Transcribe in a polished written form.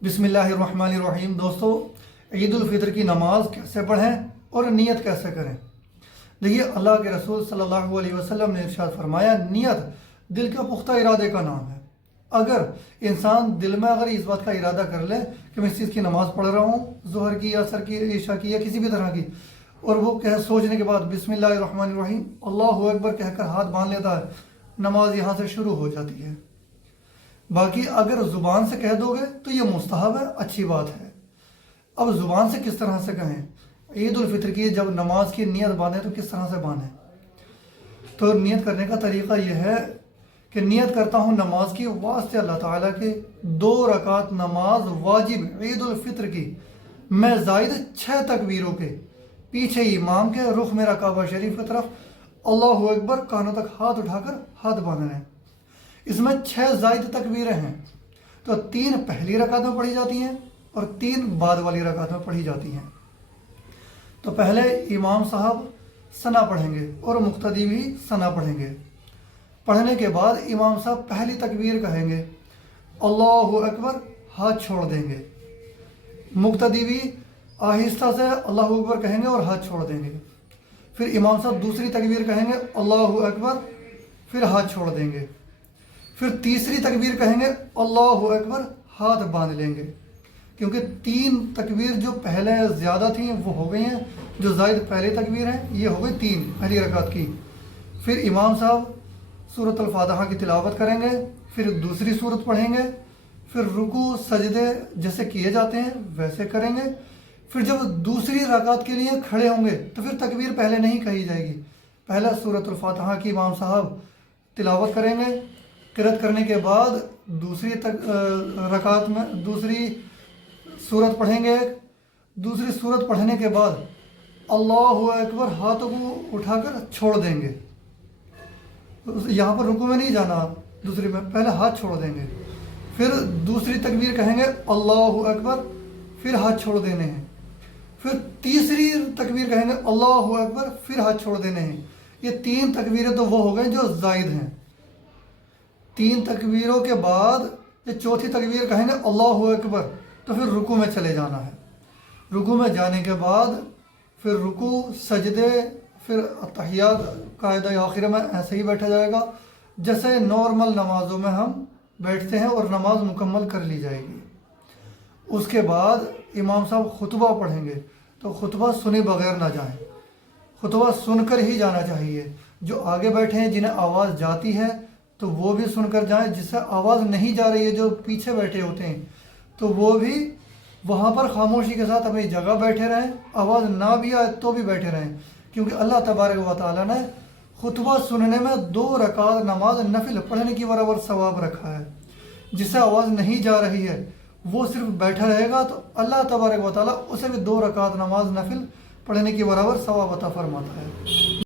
बिस्मिल्लाहिर्रहमानिर्रहीम। दोस्तों, ईद उल फितर की नमाज कैसे पढ़ें और नियत कैसे करें। देखिए, अल्लाह के रसूल सल्लल्लाहु अलैहि वसल्लम ने इरशाद फरमाया, नियत दिल का पुख्ता इरादे का नाम है। अगर इंसान दिल में अगर इस बात का इरादा कर ले कि मैं इस चीज़ की नमाज पढ़ रहा हूँ, ज़ोहर की, असर की, ईशा की या किसी भी तरह की, और वो सोचने के बाद बिस्मिल्लाहिर्रहमानिर्रहीम अल्लाहु अकबर कहकर हाथ बांध लेता है, नमाज यहाँ से शुरू हो जाती है। बाकी अगर ज़ुबान से कह दोगे तो ये मुस्तहब है, अच्छी बात है। अब ज़ुबान से किस तरह से कहें, ईद उल फितर की जब नमाज की नियत बांधें तो किस तरह से बांधें। तो नियत करने का तरीक़ा यह है कि नियत करता हूँ नमाज की वास्ते अल्लाह ताला के, 2 रकात नमाज वाजिब ईद उल फितर की, मैं ज़ायद 6 तकबीरों के, पीछे इमाम के, रुख मेरा काबा शरीफ की तरफ, अल्लाहु अकबर, कानों तक हाथ उठाकर हाथ बांधने। इसमें 6 ज़ायद तकबीरें हैं, तो 3 पहली रकात में पढ़ी जाती हैं और 3 बाद वाली रकात में पढ़ी जाती हैं। तो पहले इमाम साहब सना पढ़ेंगे और मुक्तदी भी सना पढ़ेंगे। पढ़ने के बाद इमाम साहब पहली तकबीर कहेंगे, अल्लाहु अकबर, हाथ छोड़ देंगे। मुक्तदी भी आहिस्ता से अल्लाहु अकबर कहेंगे और हाथ छोड़ देंगे। फिर इमाम साहब दूसरी तकबीर कहेंगे, अल्लाहु अकबर, फिर हाथ छोड़ देंगे। फिर तीसरी तकबीर कहेंगे, अल्लाहु अकबर, हाथ बांध लेंगे। क्योंकि 3 तकबीर जो पहले ज़्यादा थी वो हो गई हैं, जो ज़ायद पहली तकबीर है ये हो गई 3 पहली रकात की। फिर इमाम साहब सूरत अल फातिहा की तिलावत करेंगे, फिर दूसरी सूरत पढ़ेंगे, फिर रुकू सजदे जैसे किए जाते हैं वैसे करेंगे। फिर जब दूसरी रकात के लिए खड़े होंगे तो फिर तकबीर पहले नहीं कही जाएगी, पहले सूरत अल फातिहा की इमाम साहब तिलावत करेंगे। किरात करने के बाद दूसरी रकात में दूसरी सूरत पढ़ेंगे। दूसरी सूरत पढ़ने के बाद अल्लाहु अकबर, हाथों को उठाकर छोड़ देंगे। यहाँ पर रुकू में नहीं जाना, दूसरी में पहले हाथ छोड़ देंगे। फिर दूसरी तकबीर कहेंगे, अल्लाहु अकबर, फिर हाथ छोड़ देने हैं। फिर तीसरी तकबीर कहेंगे, अल्लाहु अकबर, फिर हाथ छोड़ देने हैं। ये 3 तकबीरें तो वो हो गए जो ज़ायद हैं। 3 तकबीरों के बाद ये चौथी तकबीर कहेंगे, अल्लाहु अकबर, तो फिर रुकू में चले जाना है। रुकू में जाने के बाद फिर रुकू सजदे, फिर तहियात कायदा आखिर में ऐसे ही बैठा जाएगा जैसे नॉर्मल नमाजों में हम बैठते हैं, और नमाज मुकम्मल कर ली जाएगी। उसके बाद इमाम साहब खुतबा पढ़ेंगे, तो खुतबा सुने बगैर ना जाएं, खुतबा सुनकर ही जाना चाहिए। जो आगे बैठे हैं जिन्हें आवाज़ जाती है तो वो भी सुनकर जाएं, जिससे आवाज़ नहीं जा रही है जो पीछे बैठे होते हैं तो वो भी वहाँ पर खामोशी के साथ अपनी जगह बैठे रहें, आवाज़ ना भी आए तो भी बैठे रहें। क्योंकि अल्लाह तबारक व तआला ने खुतबा सुनने में 2 रकात नमाज नफिल पढ़ने की बराबर सवाब रखा है। जिससे आवाज़ नहीं जा रही है वो सिर्फ बैठा रहेगा तो अल्लाह तबारक व तआला उसे भी 2 रकात नमाज नफिल पढ़ने की बराबर सवाब अता फरमाता है।